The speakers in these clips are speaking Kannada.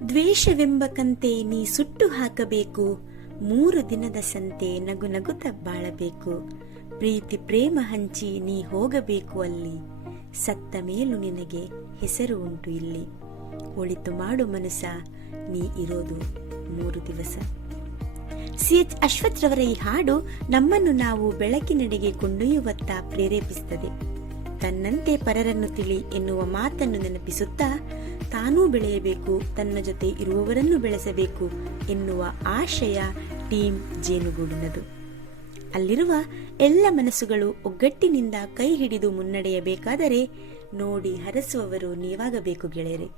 ದ್ವೇಷವೆಂಬ ಕಂತೆ ನೀ ಸುಟ್ಟು ಹಾಕಬೇಕು, 3 ದಿನದ ಸಂತೆ ನಗು ನಗುತ್ತ ಬಾಳಬೇಕು. ಪ್ರೀತಿ ಪ್ರೇಮ ಹಂಚಿ ನೀ ಹೋಗಬೇಕು ಅಲ್ಲಿ, ಸತ್ತ ಮೇಲೂ ನಿನಗೆ ಹೆಸರು ಉಂಟು ಇಲ್ಲಿ. ಒಳಿತು ಮಾಡು ಮನಸ, ನೀ ಇರೋದು 3 ದಿವಸ. CH ಅಶ್ವಥ್ ರವರ ಈ ಹಾಡು ನಮ್ಮನ್ನು ನಾವು ಬೆಳಕಿನೆಡೆಗೆ ಕೊಂಡೊಯ್ಯುವತ್ತ ಪ್ರೇರೇಪಿಸುತ್ತದೆ. ತನ್ನಂತೆ ಪರರನ್ನು ತಿಳಿ ಎನ್ನುವ ಮಾತನ್ನು ನೆನಪಿಸುತ್ತಾ ತಾನೂ ಬೆಳೆಯಬೇಕು, ತನ್ನ ಜೊತೆ ಇರುವವರನ್ನು ಬೆಳೆಸಬೇಕು ಎನ್ನುವ ಆಶಯ ಟೀಮ್ ಜೇನುಗೂಡಿನದು. ಅಲ್ಲಿರುವ ಎಲ್ಲ ಮನಸ್ಸುಗಳು ಒಗ್ಗಟ್ಟಿನಿಂದ ಕೈ ಹಿಡಿದು ಮುನ್ನಡೆಯಬೇಕಾದರೆ ನೋಡಿ ಹರಸುವವರು ನೀವಾಗಬೇಕು ಗೆಳೆಯರೆ.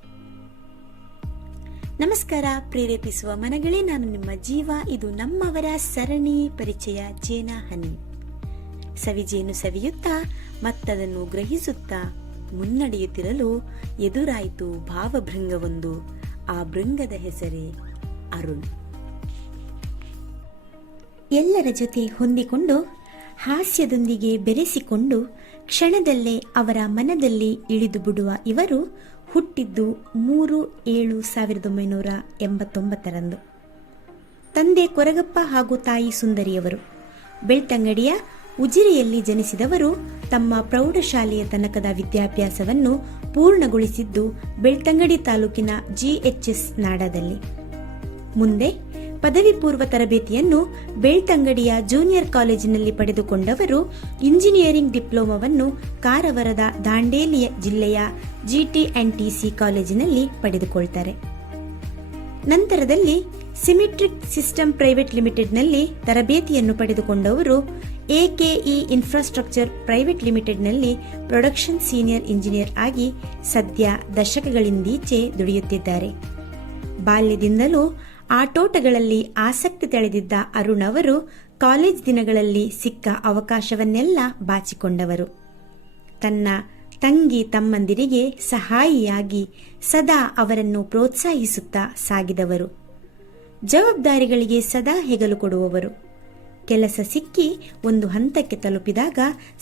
ನಮಸ್ಕಾರ ಪ್ರೇರೇಪಿಸುವ ಮನಗಳೇ, ನಾನು ನಿಮ್ಮ ಜೀವ. ಇದು ನಮ್ಮವರ ಸರಣಿ ಪರಿಚಯ ಜೇನ ಹನಿ. ಸವಿಜೇನು ಸವಿಯುತ್ತಾ ಮತ್ತದನ್ನು ಗ್ರಹಿಸುತ್ತಾ ಮುನ್ನಡೆಯುತ್ತಿರಲು ಎದುರಾಯಿತು ಭಾವಭೃಂಗವೊಂದು. ಆ ಭೃಂಗದ ಹೆಸರೇ ಅರುಣ್. ಎಲ್ಲರ ಜೊತೆ ಹೊಂದಿಕೊಂಡು ಹಾಸ್ಯದೊಂದಿಗೆ ಬೆರೆಸಿಕೊಂಡು ಕ್ಷಣದಲ್ಲೇ ಅವರ ಮನದಲ್ಲಿ ಇಳಿದು ಬಿಡುವ ಇವರು ಹುಟ್ಟಿದ್ದು 3/7/1989 ತಂದೆ ಕೊರಗಪ್ಪ ಹಾಗೂ ತಾಯಿ ಸುಂದರಿಯವರು. ಬೆಳ್ತಂಗಡಿಯ ಉಜಿರೆಯಲ್ಲಿ ಜನಿಸಿದವರು. ತಮ್ಮ ಪ್ರೌಢಶಾಲೆಯ ತನಕದ ವಿದ್ಯಾಭ್ಯಾಸವನ್ನು ಪೂರ್ಣಗೊಳಿಸಿದ್ದು ಬೆಳ್ತಂಗಡಿ ತಾಲೂಕಿನ GHS ನಾಡದಲ್ಲಿ. ಮುಂದೆ ಪದವಿ ಪೂರ್ವ ತರಬೇತಿಯನ್ನು ಬೆಳ್ತಂಗಡಿಯ ಜೂನಿಯರ್ ಕಾಲೇಜಿನಲ್ಲಿ ಪಡೆದುಕೊಂಡವರು ಇಂಜಿನಿಯರಿಂಗ್ ಡಿಪ್ಲೊಮಾವನ್ನು ಕಾರವಾರದ ದಾಂಡೇಲಿ ಜಿಲ್ಲೆಯ GT&TC ಕಾಲೇಜಿನಲ್ಲಿ ಪಡೆದುಕೊಳ್ತಾರೆ. ನಂತರದಲ್ಲಿ ಸಿಮೆಟ್ರಿಕ್ ಸಿಸ್ಟಮ್ ಪ್ರೈವೇಟ್ ಲಿಮಿಟೆಡ್ನಲ್ಲಿ ತರಬೇತಿಯನ್ನು ಪಡೆದುಕೊಂಡವರು AKE ಇನ್ಫ್ರಾಸ್ಟ್ರಕ್ಚರ್ ಪ್ರೈವೇಟ್ ಲಿಮಿಟೆಡ್ನಲ್ಲಿ ಪ್ರೊಡಕ್ಷನ್ ಸೀನಿಯರ್ ಇಂಜಿನಿಯರ್ ಆಗಿ ಸದ್ಯ ದಶಕಗಳಿಂದೀಚೆ ದುಡಿಯುತ್ತಿದ್ದಾರೆ. ಬಾಲ್ಯದಿಂದಲೂ ಆಟೋಟಗಳಲ್ಲಿ ಆಸಕ್ತಿ ತಳೆದಿದ್ದ ಅರುಣ್ ಅವರು ಕಾಲೇಜ್ ದಿನಗಳಲ್ಲಿ ಸಿಕ್ಕ ಅವಕಾಶವನ್ನೆಲ್ಲ ಬಾಚಿಕೊಂಡವರು. ತನ್ನ ತಂಗಿ ತಮ್ಮಂದಿರಿಗೆ ಸಹಾಯಿಯಾಗಿ ಸದಾ ಅವರನ್ನು ಪ್ರೋತ್ಸಾಹಿಸುತ್ತಾ ಸಾಗಿದವರು. ಜವಾಬ್ದಾರಿಗಳಿಗೆ ಸದಾ ಹೆಗಲು ಕೊಡುವವರು. ಕೆಲಸ ಸಿಕ್ಕಿ ಒಂದು ಹಂತಕ್ಕೆ ತಲುಪಿದಾಗ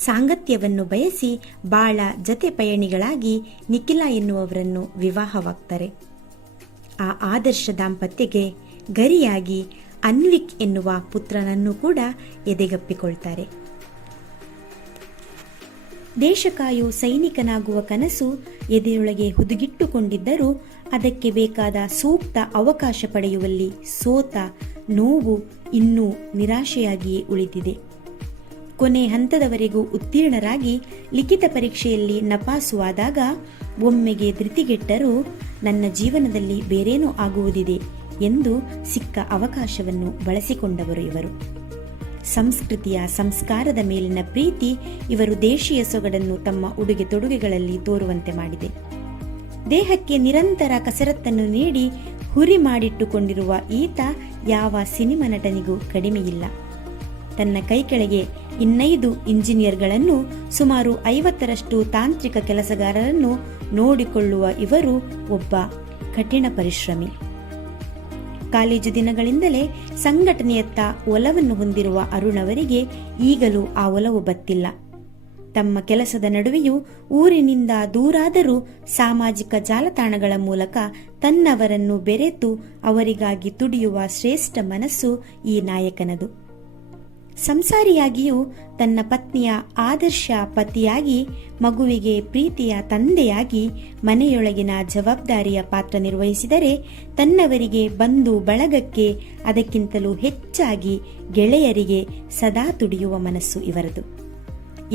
ಸಾಂಗತ್ಯವನ್ನು ಬಯಸಿ ಬಾಳ ಜತೆ ಪಯಣಿಗಳಾಗಿ ನಿಖಿಲ ಎನ್ನುವವರನ್ನು ವಿವಾಹವಾಗ್ತಾರೆ. ಆ ಆದರ್ಶ ದಾಂಪತ್ಯಕ್ಕೆ ಗರಿಯಾಗಿ ಅನ್ವಿಕ್ ಎನ್ನುವ ಪುತ್ರನನ್ನು ಕೂಡ ಎದೆಗಪ್ಪಿಕೊಳ್ತಾರೆ. ದೇಶಕಾಯು ಸೈನಿಕನಾಗುವ ಕನಸು ಎದೆಯೊಳಗೆ ಹುದುಗಿಟ್ಟುಕೊಂಡಿದ್ದರೂ ಅದಕ್ಕೆ ಬೇಕಾದ ಸೂಕ್ತ ಅವಕಾಶ ಪಡೆಯುವಲ್ಲಿ ಸೋತ ನೋವು ಇನ್ನೂ ನಿರಾಶೆಯಾಗಿಯೇ ಉಳಿದಿದೆ. ಕೊನೆ ಹಂತದವರೆಗೂ ಉತ್ತೀರ್ಣರಾಗಿ ಲಿಖಿತ ಪರೀಕ್ಷೆಯಲ್ಲಿ ನಪಾಸುವಾದಾಗ ಒಮ್ಮೆಗೆ ಧೃತಿಗೆಟ್ಟರೂ ನನ್ನ ಜೀವನದಲ್ಲಿ ಬೇರೇನೋ ಆಗುವುದಿದೆ ಎಂದು ಸಿಕ್ಕ ಅವಕಾಶವನ್ನು ಬಳಸಿಕೊಂಡವರು ಇವರು. ಸಂಸ್ಕೃತಿಯ ಸಂಸ್ಕಾರದ ಮೇಲಿನ ಪ್ರೀತಿ ಇವರು ದೇಶೀಯ ಸೊಗಡನ್ನು ತಮ್ಮ ಉಡುಗೆ ತೊಡುಗೆಗಳಲ್ಲಿ ತೋರುವಂತೆ ಮಾಡಿದೆ. ದೇಹಕ್ಕೆ ನಿರಂತರ ಕಸರತ್ತನ್ನು ನೀಡಿ ಹುರಿ ಮಾಡಿಟ್ಟುಕೊಂಡಿರುವ ಈತ ಯಾವ ಸಿನಿಮಾ ನಟನಿಗೂ ಕಡಿಮೆಯಿಲ್ಲ. ತನ್ನ ಕೈಕೆಳಗೆ 5 ಇಂಜಿನಿಯರ್ಗಳನ್ನು, ಸುಮಾರು 50ರಷ್ಟು ತಾಂತ್ರಿಕ ಕೆಲಸಗಾರರನ್ನು ನೋಡಿಕೊಳ್ಳುವ ಇವರು ಒಬ್ಬ ಕಠಿಣ ಪರಿಶ್ರಮಿ. ಕಾಲೇಜು ದಿನಗಳಿಂದಲೇ ಸಂಘಟನೆಯತ್ತ ಒಲವನ್ನು ಹೊಂದಿರುವ ಅರುಣ್ ಅವರಿಗೆ ಈಗಲೂ ಆ ಒಲವು ಬತ್ತಿಲ್ಲ. ತಮ್ಮ ಕೆಲಸದ ನಡುವೆಯೂ ಊರಿನಿಂದ ದೂರಾದರೂ ಸಾಮಾಜಿಕ ಜಾಲತಾಣಗಳ ಮೂಲಕ ತನ್ನವರನ್ನು ಬೆರೆತು ಅವರಿಗಾಗಿ ತುಡಿಯುವ ಶ್ರೇಷ್ಠ ಮನಸ್ಸು ಈ ನಾಯಕನದು. ಸಂಸಾರಿಯಾಗಿಯೂ ತನ್ನ ಪತ್ನಿಯ ಆದರ್ಶ ಪತಿಯಾಗಿ, ಮಗುವಿಗೆ ಪ್ರೀತಿಯ ತಂದೆಯಾಗಿ ಮನೆಯೊಳಗಿನ ಜವಾಬ್ದಾರಿಯ ಪಾತ್ರ ನಿರ್ವಹಿಸಿದರೆ, ತನ್ನವರಿಗೆ ಬಂಧು ಬಳಗಕ್ಕೆ ಅದಕ್ಕಿಂತಲೂ ಹೆಚ್ಚಾಗಿ ಗೆಳೆಯರಿಗೆ ಸದಾ ತುಡಿಯುವ ಮನಸ್ಸು ಇವರದು.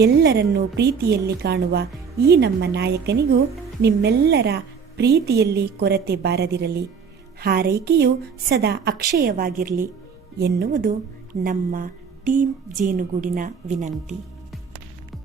ಎಲ್ಲರನ್ನೂ ಪ್ರೀತಿಯಲ್ಲಿ ಕಾಣುವ ಈ ನಮ್ಮ ನಾಯಕನಿಗೂ ನಿಮ್ಮೆಲ್ಲರ ಪ್ರೀತಿಯಲ್ಲಿ ಕೊರತೆ ಬಾರದಿರಲಿ, ಹಾರೈಕೆಯು ಸದಾ ಅಕ್ಷಯವಾಗಿರಲಿ ಎನ್ನುವುದು ನಮ್ಮ ಟೀಮ್ ಜೇನುಗೂಡಿನ ವಿನಂತಿ.